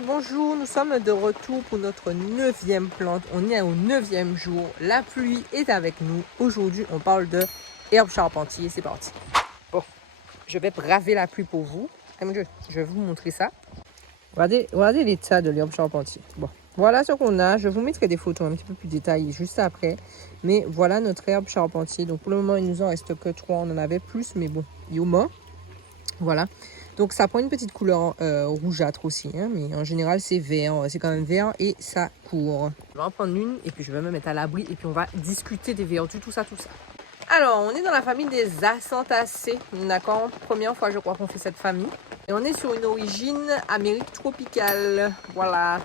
Bonjour, nous sommes de retour pour notre 9e plante. On est au 9e jour. La pluie est avec nous. Aujourd'hui, on parle de herbe charpentier. C'est parti. Bon, je vais braver la pluie pour vous. Ah, mon Dieu, je vais vous montrer ça. Regardez l'état de l'herbe charpentier. Bon, voilà ce qu'on a. Je vous mettrai des photos un petit peu plus détaillées juste après. Mais voilà notre herbe charpentier. Donc pour le moment, il nous en reste que 3. On en avait plus, mais bon, il y a mort. Voilà. Donc ça prend une petite couleur rougeâtre aussi, hein, mais en général c'est vert, c'est quand même vert et ça court. Je vais en prendre une et puis je vais me mettre à l'abri et puis on va discuter des vertus, tout ça. Alors, on est dans la famille des Acanthaceae, d'accord? Première fois je crois qu'on fait cette famille. Et on est sur une origine Amérique tropicale, voilà.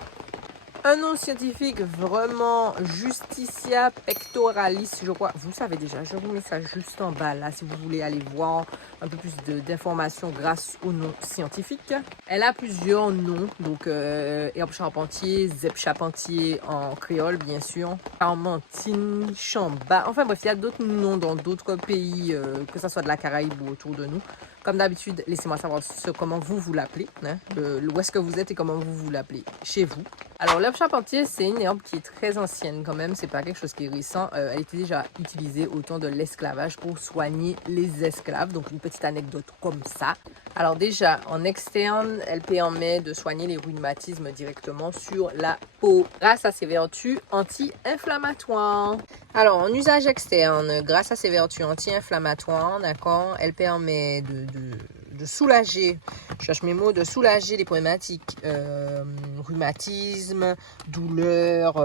Un nom scientifique vraiment Justicia pectoralis, je crois. Vous savez déjà, je vous mets ça juste en bas là si vous voulez aller voir un peu plus d'informations grâce au nom scientifique. Elle a plusieurs noms, donc herbe charpentier, zep charpentier en créole bien sûr, parmentine, chamba. Enfin bref, il y a d'autres noms dans d'autres pays, que ce soit de la Caraïbe ou autour de nous. Comme d'habitude, laissez-moi savoir comment vous l'appelez, hein, où est-ce que vous êtes et comment vous l'appelez chez vous. Alors, l'herbe charpentier, c'est une herbe qui est très ancienne quand même. C'est pas quelque chose qui est récent. Elle était déjà utilisée au temps de l'esclavage pour soigner les esclaves. Donc, une petite anecdote comme ça. Alors déjà, en externe, elle permet de soigner les rhumatismes directement sur la peau grâce à ses vertus anti-inflammatoires. Alors, en usage externe, grâce à ses vertus anti-inflammatoires, d'accord, elle permet de soulager, je cherche mes mots, de soulager les problématiques rhumatisme, douleurs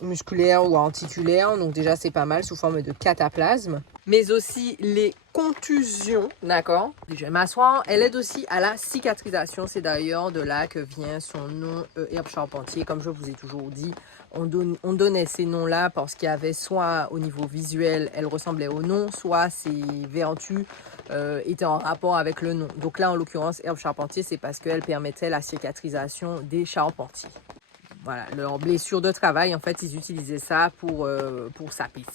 musculaires ou articulaires. Donc déjà, c'est pas mal sous forme de cataplasme. Mais aussi les contusions, d'accord? Je vais m'asseoir. Elle aide aussi à la cicatrisation. C'est d'ailleurs de là que vient son nom herbe charpentier. Comme je vous ai toujours dit, on donnait ces noms-là parce qu'il y avait soit au niveau visuel, elle ressemblait au nom, soit ses vertus étaient en rapport avec le nom. Donc là, en l'occurrence, herbe charpentier, c'est parce qu'elle permettait la cicatrisation des charpentiers. Voilà, leurs blessures de travail, en fait, ils utilisaient ça pour s'apaiser.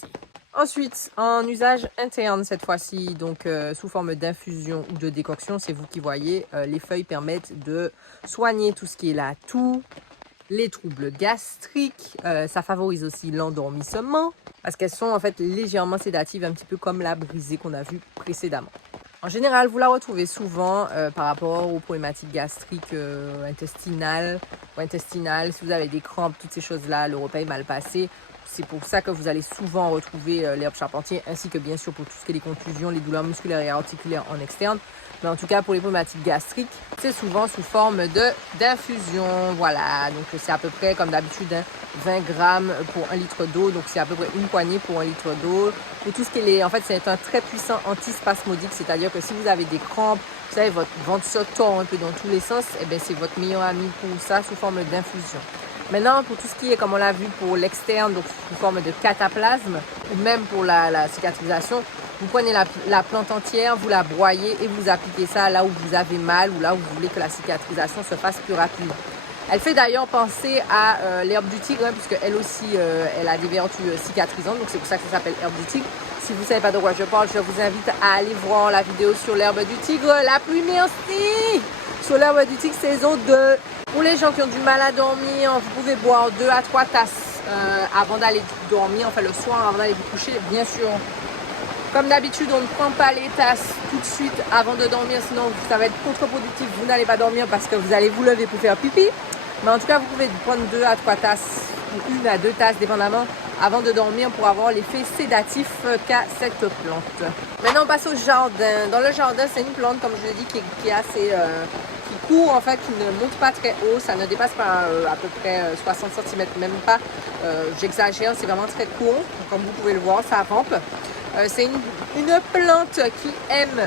Ensuite, en usage interne cette fois-ci, donc sous forme d'infusion ou de décoction, c'est vous qui voyez, les feuilles permettent de soigner tout ce qui est la toux, les troubles gastriques, ça favorise aussi l'endormissement parce qu'elles sont en fait légèrement sédatives, un petit peu comme la brisée qu'on a vue précédemment. En général, vous la retrouvez souvent par rapport aux problématiques gastriques, intestinales ou intestinales. Si vous avez des crampes, toutes ces choses-là, le repas est mal passé. C'est pour ça que vous allez souvent retrouver l'herbe charpentier, ainsi que bien sûr pour tout ce qui est les contusions, les douleurs musculaires et articulaires en externe. Mais en tout cas, pour les problématiques gastriques, c'est souvent sous forme d'infusion. Voilà, donc c'est à peu près comme d'habitude, hein, 20 grammes pour 1 litre d'eau. Donc c'est à peu près une poignée pour 1 litre d'eau. Pour tout ce qui est en fait, c'est un très puissant antispasmodique, c'est-à-dire que si vous avez des crampes, vous savez, votre ventre se tord un peu dans tous les sens, eh bien, c'est votre meilleur ami pour ça sous forme d'infusion. Maintenant, pour tout ce qui est, comme on l'a vu, pour l'externe, donc sous forme de cataplasme, ou même pour la cicatrisation, vous prenez la plante entière, vous la broyez et vous appliquez ça là où vous avez mal ou là où vous voulez que la cicatrisation se fasse plus rapidement. Elle fait d'ailleurs penser à l'herbe du tigre, hein, puisque elle aussi, elle a des vertus cicatrisantes, donc c'est pour ça que ça s'appelle herbe du tigre. Si vous ne savez pas de quoi je parle, je vous invite à aller voir la vidéo sur l'herbe du tigre. La pluie, merci! Sur l'herbe du tigre, saison 2. Pour les gens qui ont du mal à dormir, vous pouvez boire 2 à 3 tasses avant d'aller dormir, enfin le soir avant d'aller vous coucher, bien sûr. Comme d'habitude, on ne prend pas les tasses tout de suite avant de dormir, sinon ça va être contre-productif. Vous n'allez pas dormir parce que vous allez vous lever pour faire pipi. Mais en tout cas, vous pouvez prendre 2 à 3 tasses ou 1 à 2 tasses, dépendamment, avant de dormir pour avoir l'effet sédatif qu'a cette plante. Maintenant, on passe au jardin. Dans le jardin, c'est une plante, comme je l'ai dit, qui est assez... qui court, en fait, qui ne monte pas très haut. Ça ne dépasse pas à peu près 60 cm, même pas. J'exagère, c'est vraiment très court. Comme vous pouvez le voir, ça rampe. C'est une plante qui aime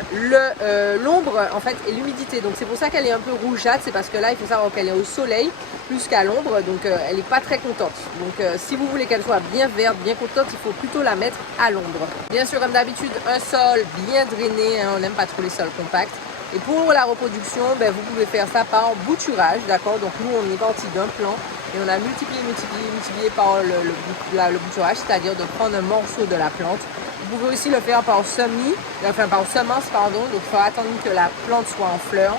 l'ombre en fait et l'humidité, donc c'est pour ça qu'elle est un peu rougeâtre. C'est parce que là il faut savoir qu'elle est au soleil plus qu'à l'ombre, donc elle n'est pas très contente. Donc si vous voulez qu'elle soit bien verte, bien contente, il faut plutôt la mettre à l'ombre. Bien sûr, comme d'habitude, un sol bien drainé, hein, on n'aime pas trop les sols compacts. Et pour la reproduction, ben, vous pouvez faire ça par bouturage, d'accord? Donc nous on est parti d'un plant et on a multiplié par le bouturage, c'est-à-dire de prendre un morceau de la plante. Vous pouvez aussi le faire par semence, pardon. Donc il faut attendre que la plante soit en fleur.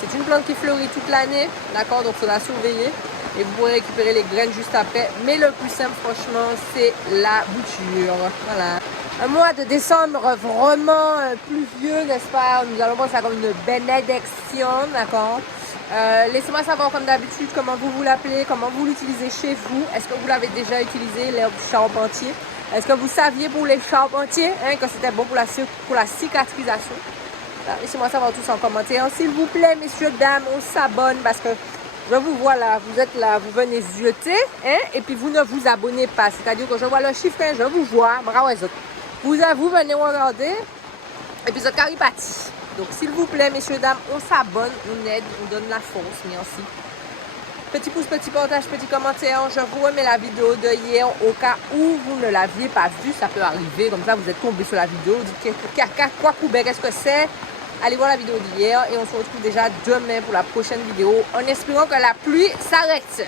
C'est une plante qui fleurit toute l'année, d'accord? Donc, il faut la surveiller. Et vous pourrez récupérer les graines juste après. Mais le plus simple, franchement, c'est la bouture. Voilà. Un mois de décembre vraiment pluvieux, n'est-ce pas? Nous allons voir ça comme une bénédiction, d'accord? Laissez-moi savoir comme d'habitude comment vous l'appelez, comment vous l'utilisez chez vous. Est-ce que vous l'avez déjà utilisé, l'herbe charpentier? Est-ce que vous saviez pour les charpentiers que c'était bon pour la cicatrisation? Laissez-moi savoir tout ça en commentaire. S'il vous plaît, messieurs, dames, on s'abonne parce que je vous vois là, vous êtes là, vous venez zioter, et puis vous ne vous abonnez pas. C'est-à-dire que je vois le chiffre, je vous vois, bravo les autres. Vous venez regarder, et puis vous êtes caripati. Donc s'il vous plaît, messieurs, dames, on s'abonne, on aide, on donne la force, merci. Petit pouce, petit partage, petit commentaire. Je vous remets la vidéo de hier au cas où vous ne l'aviez pas vue. Ça peut arriver, comme ça vous êtes tombé sur la vidéo, vous dites quoi, qu'est-ce que c'est? Allez voir la vidéo d'hier et on se retrouve déjà demain pour la prochaine vidéo en espérant que la pluie s'arrête.